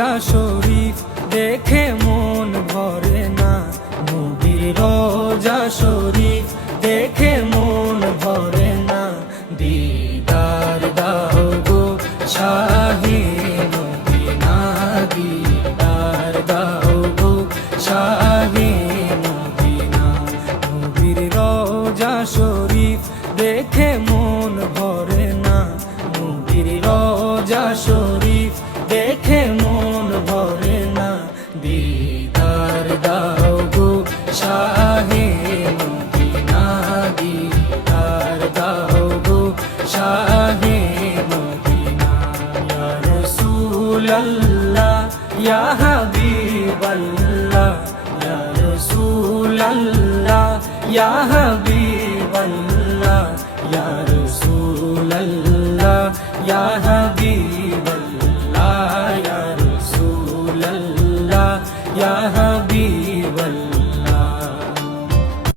রোজা শরীফ দেখে মন ভরে না, নবীর রোজা শরীফ দেখে মন ভরে না। দিদার দাও গো শাহে মদিনা, দিদার দাও গো শাহে মদিনা। নবীর রোজা শরীফ দেখে মন ভরে না, নবীর রোজা শরীফ দেখে মন ভরে না। দিদার দাও গো শাহে মদিনা, দিদার দাও গো শাহে মদিনা। ইয়া রাসূলাল্লাহ ইয়া হাবিবাল্লাহ, ইয়া রাসূলাল্লাহ ইয়া হাবিবাল্লাহ।